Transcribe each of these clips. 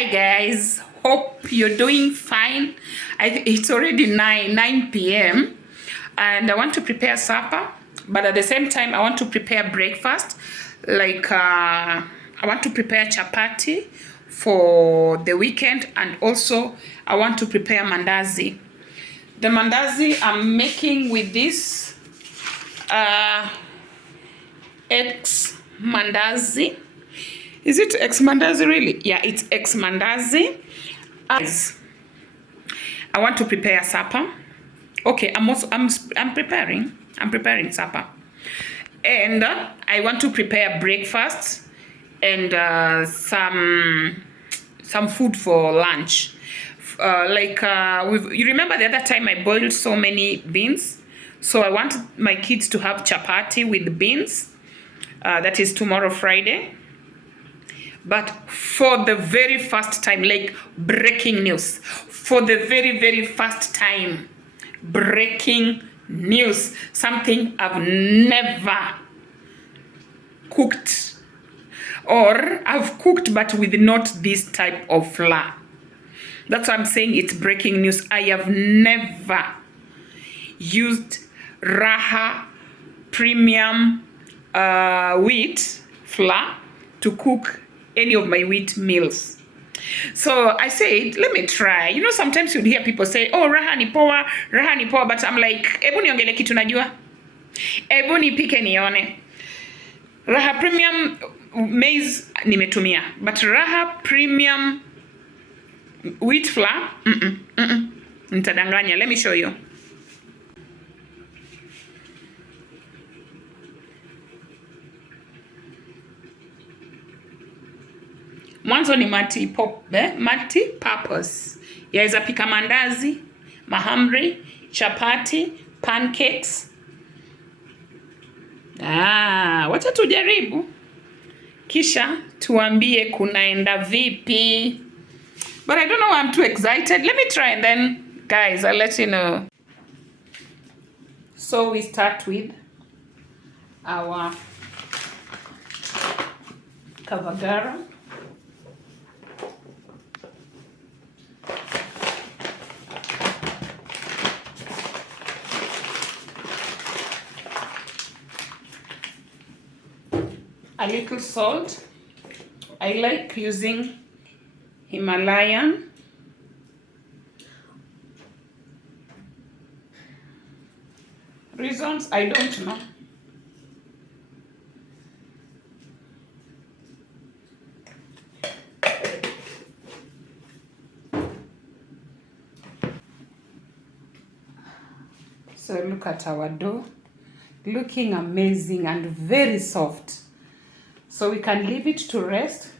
Hi guys, hope you're doing fine. It's already 9 p.m. and I want to prepare supper, but at the same time I want to prepare breakfast. I want to prepare chapati for the weekend, and also I want to prepare mandazi. The mandazi I'm making with this eggs mandazi. Is it eggs mandazi really? Yeah, it's eggs mandazi. I want to prepare supper. Okay, I'm preparing supper, and I want to prepare breakfast and some food for lunch. You remember the other time I boiled so many beans, so I want my kids to have chapati with beans. That is tomorrow, Friday. But for the very first time, like breaking news, for the very first time, breaking news, something I've never cooked, or I've cooked but with not this type of flour. That's why I'm saying it's breaking news. I have never used Raha premium wheat flour to cook any of my wheat meals. So I said, let me try. You know, sometimes you'd hear people say, oh, raha ni poa, but I'm like, ebu niongele kitu najua. Ebu nipike nione. Raha premium maize nimetumia, but Raha premium wheat flour, nitadanganya. Let me show you. Mwanzo ni multi purpose. Yaweza pika mandazi, mahamri, chapati, pancakes. Wacha tujaribu. Kisha tuambie kunaenda vipi. But I don't know why I'm too excited. Let me try and then, guys, I'll let you know. So we start with our kavagara. A little salt. I like using Himalayan. Reasons, I don't know. So look at our dough. Looking amazing and very soft. So we can leave it to rest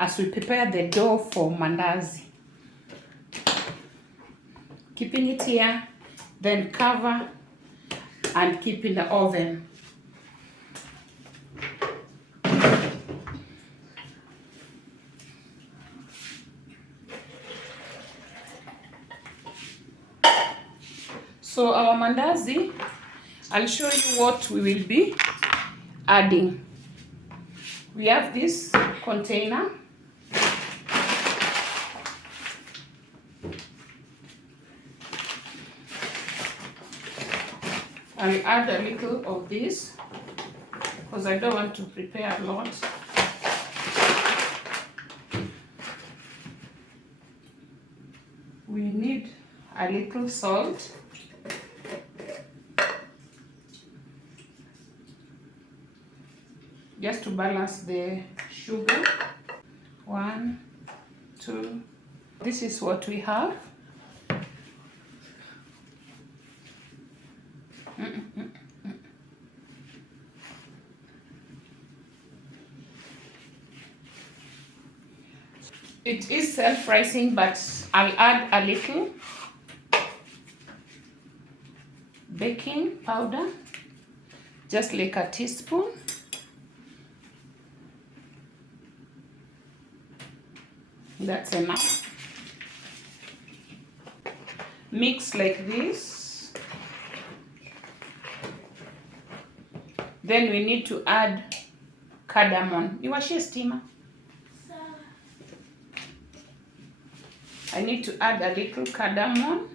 as we prepare the dough for mandazi. Keeping it here, then cover and keep in the oven. So our mandazi, I'll show you what we will be adding. We have this container. I'll add a little of this because I don't want to prepare a lot. We need a little salt. Just to balance the sugar. 1, 2. This is what we have. It is self-rising, but I'll add a little baking powder, just like a teaspoon. That's enough. Mix like this. Then we need to add cardamom. Niwashie steamer. I need to add a little cardamom.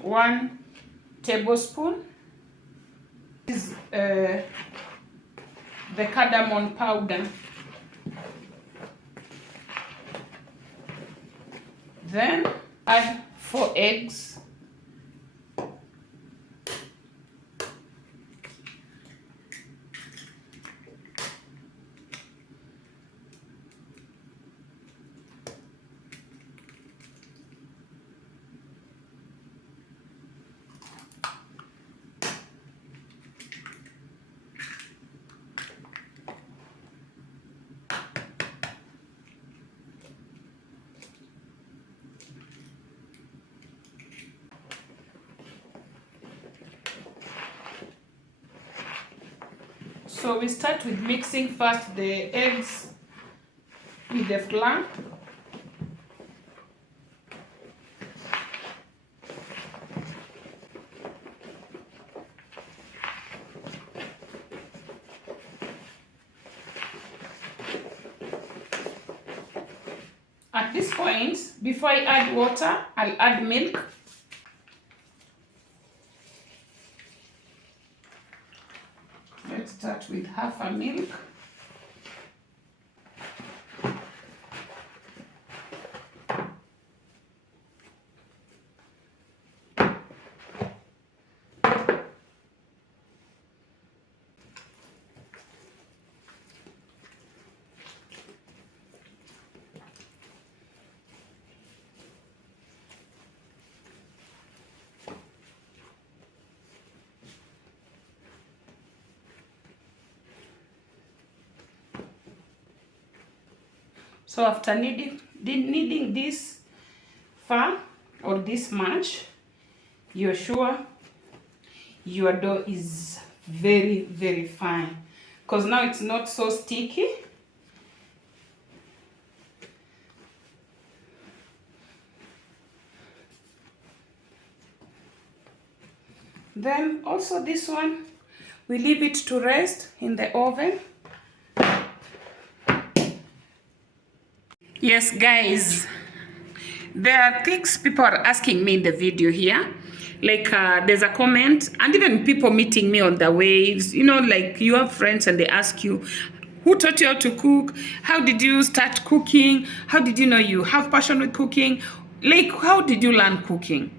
One tablespoon is the cardamom powder. Then add 4 eggs. So we start with mixing first the eggs with the flour. At this point, before I add water, I'll add milk. Let's start with half a milk. So after kneading this far or this much, you're sure your dough is very, very fine, because now it's not so sticky. Then also this one, we leave it to rest in the oven. Yes, guys, there are things people are asking me in the video here. Like there's a comment, and even people meeting me on the waves, you know, like you have friends and they ask you, who taught you how to cook? How did you start cooking? How did you know you have passion with cooking? Like, how did you learn cooking?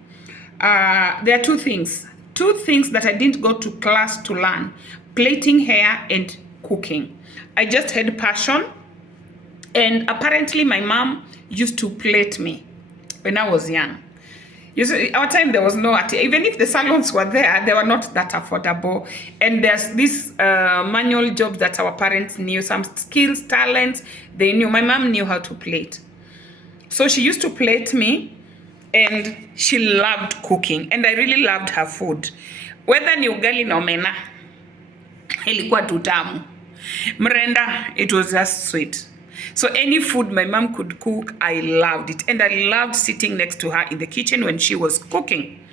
There are two things that I didn't go to class to learn: plaiting hair and cooking. I just had passion. And apparently my mom used to plait me when I was young. You see, our time there was no, even if the salons were there, they were not that affordable. And there's this manual jobs that our parents knew, some skills, talents, they knew. My mom knew how to plait. So she used to plait me, and she loved cooking. And I really loved her food. Whether ni ugali na omena, ilikuwa tutamu. Mrenda, it was just sweet. So any food my mom could cook, I loved it. And I loved sitting next to her in the kitchen when she was cooking.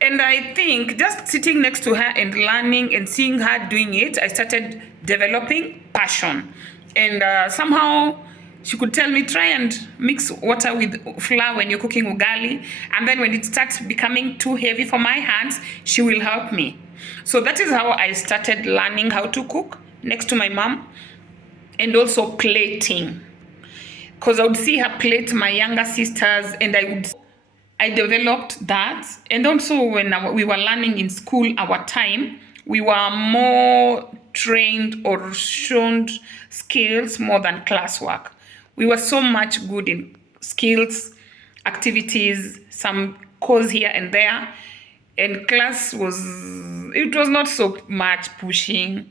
And I think just sitting next to her and learning and seeing her doing it, I started developing passion. And somehow she could tell me, try and mix water with flour when you're cooking ugali. And then when it starts becoming too heavy for my hands, she will help me. So that is how I started learning how to cook next to my mom. And also plating, because I would see her plate my younger sisters, and I developed that. And also when we were learning in school, our time, we were more trained or shown skills more than classwork. We were so much good in skills, activities, some course here and there, and class was not so much pushing.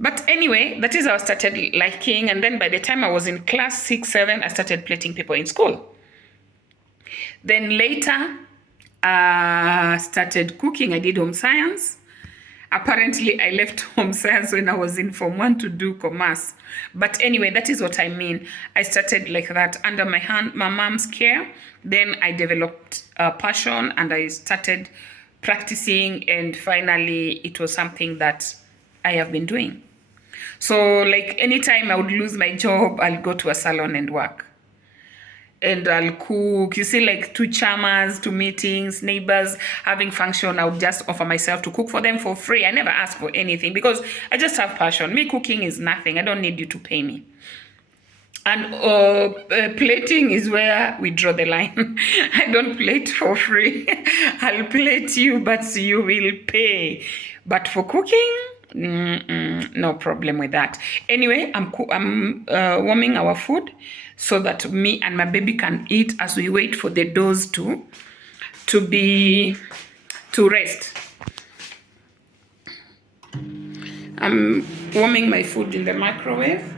But anyway, that is how I started liking. And then by the time I was in class 6, 7, I started plating people in school. Then later, started cooking. I did home science. Apparently, I left home science when I was in Form 1 to do commerce. But anyway, that is what I mean. I started like that under my mom's care. Then I developed a passion and I started practicing. And finally, it was something that I have been doing. So like anytime I would lose my job, I'll go to a salon and work. And I'll cook. You see, like to chamas, to meetings, neighbors having function, I would just offer myself to cook for them for free. I never ask for anything because I just have passion. Me cooking is nothing. I don't need you to pay me. And plating is where we draw the line. I don't plate for free. I'll plate you, but you will pay. But for cooking, no problem with that. Anyway, I'm warming our food so that me and my baby can eat as we wait for the doors to rest. I'm warming my food in the microwave.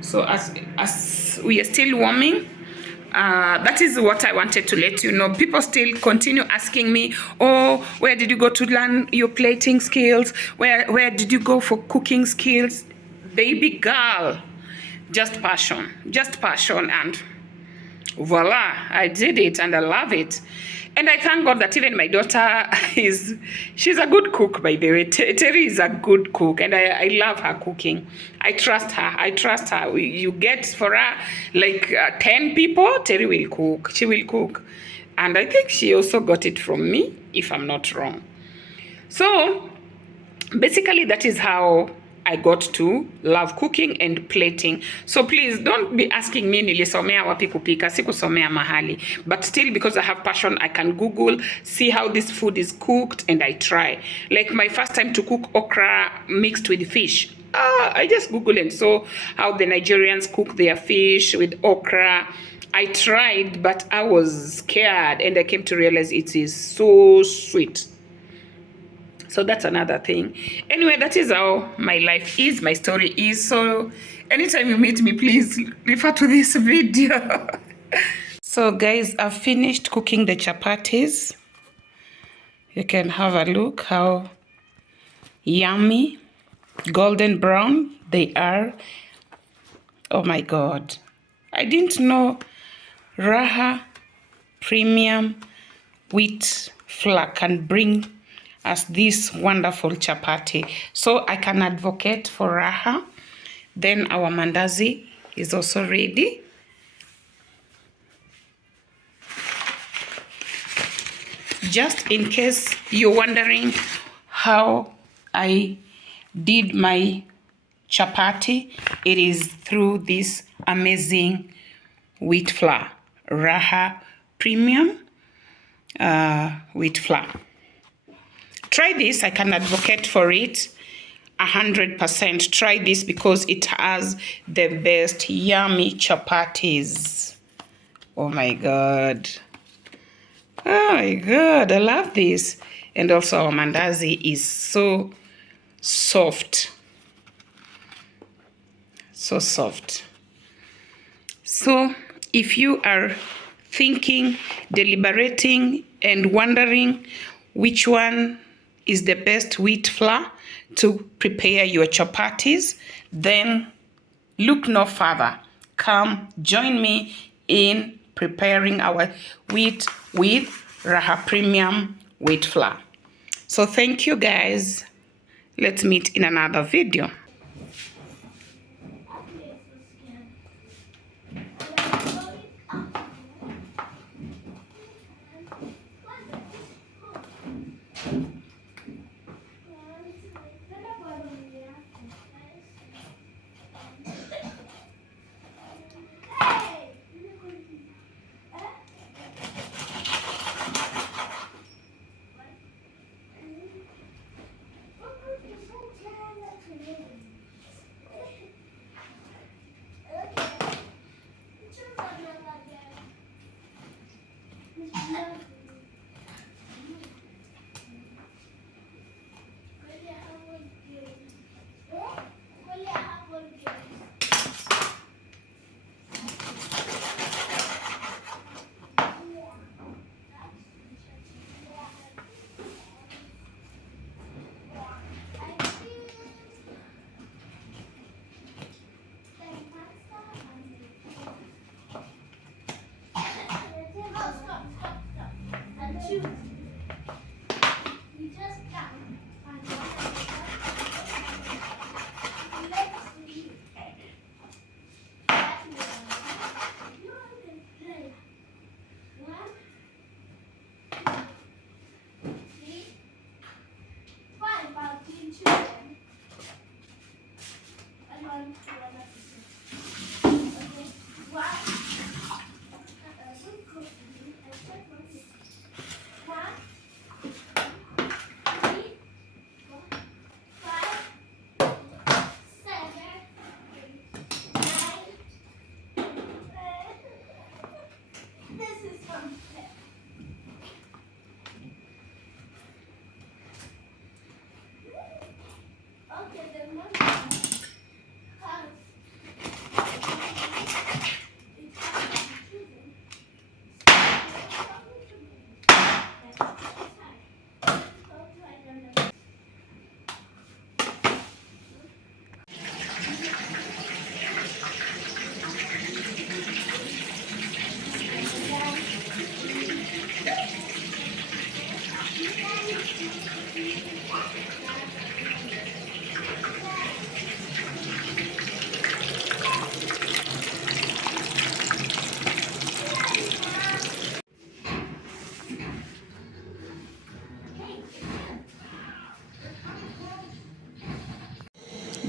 So as we are still warming, that is what I wanted to let you know. People still continue asking me, oh, where did you go to learn your plating skills? Where did you go for cooking skills? Baby girl, just passion, and voila, I did it and I love it. And I thank God that even my daughter she's a good cook, by the way. Terry is a good cook and I love her cooking. I trust her. You get for her like 10 people, Terry will cook. She will cook. And I think she also got it from me, if I'm not wrong. So basically that is how I got to love cooking and plating. So please don't be asking me nilisomea wapi kupika, sikusomea mahali. But still, because I have passion, I can Google, see how this food is cooked, and I try. Like my first time to cook okra mixed with fish. I just Google and saw how the Nigerians cook their fish with okra. I tried, but I was scared, and I came to realize it is so sweet. So that's another thing. Anyway, that is how my life is, my story is. So anytime you meet me, please refer to this video. So guys, I've finished cooking the chapatis. You can have a look how yummy, golden brown they are. Oh my God. I didn't know Raha premium wheat flour can bring as this wonderful chapati. So I can advocate for Raha. Then our mandazi is also ready. Just in case you're wondering how I did my chapati, it is through this amazing wheat flour, Raha premium wheat flour. Try this. I can advocate for it 100%. Try this because it has the best yummy chapatis. Oh my God. Oh my God, I love this. And also our mandazi is so soft. So soft. So if you are thinking, deliberating, and wondering which one is the best wheat flour to prepare your chapatis, then look no further. Come join me in preparing our wheat with Raha Premium wheat flour. So thank you guys. Let's meet in another video.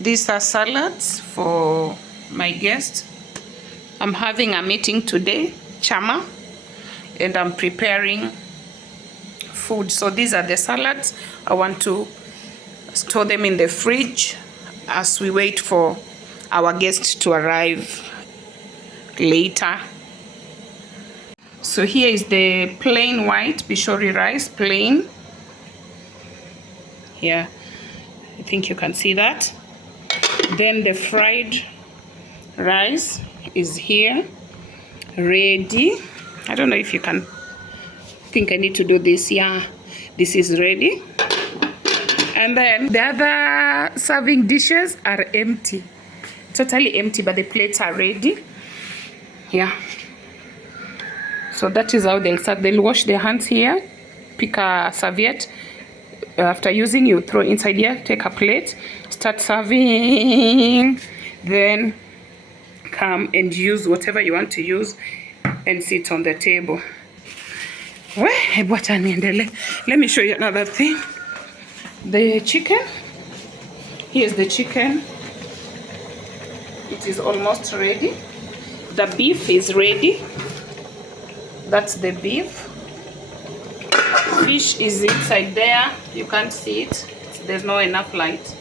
These are salads for my guest. I'm having a meeting today, Chama, and I'm preparing food. So these are the salads. I want to store them in the fridge as we wait for our guest to arrive later. So here is the plain white bishori rice, plain. Here, I think you can see that. Then the fried rice is here, ready. I don't know if you can, I think I need to do this. Yeah, this is ready. And then the other serving dishes are empty, totally empty, but the plates are ready. Yeah. So that is how they'll start. They'll wash their hands here, pick a serviette. After using, you throw inside here, take a plate, start serving, then come and use whatever you want to use and sit on the table. Let me show you another thing. The chicken. Here's the chicken. It is almost ready. The beef is ready. That's the beef. Fish is inside there. You can't see it. There's not enough light.